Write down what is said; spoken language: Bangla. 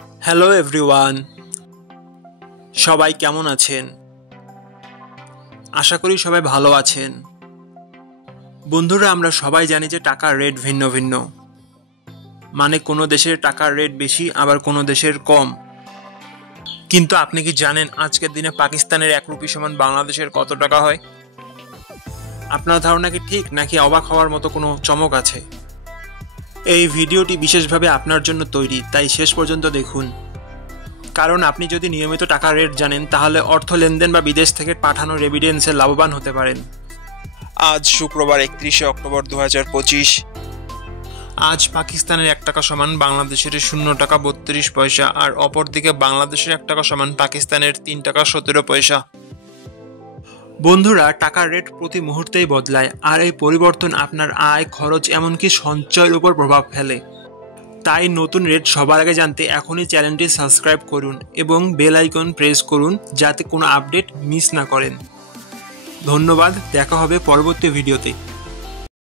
হ্যালো এভরিওয়ান, সবাই কেমন আছেন? আশা করি সবাই ভালো আছেন। বন্ধুরা, আমরা সবাই জানি যে টাকার রেট ভিন্ন ভিন্ন। মানে কোনো দেশের টাকার রেট বেশি, আবার কোনো দেশের কম। কিন্তু আপনি কি জানেন আজকের দিনে পাকিস্তানের 1 রুপি সমান বাংলাদেশের কত টাকা হয়? আপনার ধারণা কি ঠিক, নাকি অবাক হওয়ার মতো কোনো চমক আছে? এই ভিডিওটি বিশেষভাবে আপনার জন্য তৈরি, তাই শেষ পর্যন্ত দেখুন। কারণ আপনি যদি নিয়মিত টাকার রেট জানেন, তাহলে অর্থ লেনদেন বা বিদেশ থেকে পাঠানো রেমিটেন্সে লাভবান হতে পারেন। আজ শুক্রবার 31শে অক্টোবর 2025। আজ পাকিস্তানের 1 টাকা সমান বাংলাদেশের 0 টাকা 32 পয়সা, আর অপরদিকে বাংলাদেশের 1 টাকা সমান পাকিস্তানের 3 টাকা 17 পয়সা। বন্ধুরা, টাকার রেট প্রতি মুহূর্তেই বদলায়, আর এই পরিবর্তন আপনার আয়, খরচ, এমনকি সঞ্চয়ের উপর প্রভাব ফেলে। তাই নতুন রেট সবার আগে জানতে এখনই চ্যানেলটি সাবস্ক্রাইব করুন এবং বেল আইকন প্রেস করুন, যাতে কোনো আপডেট মিস না করেন। ধন্যবাদ, দেখা হবে পরবর্তী ভিডিওতে।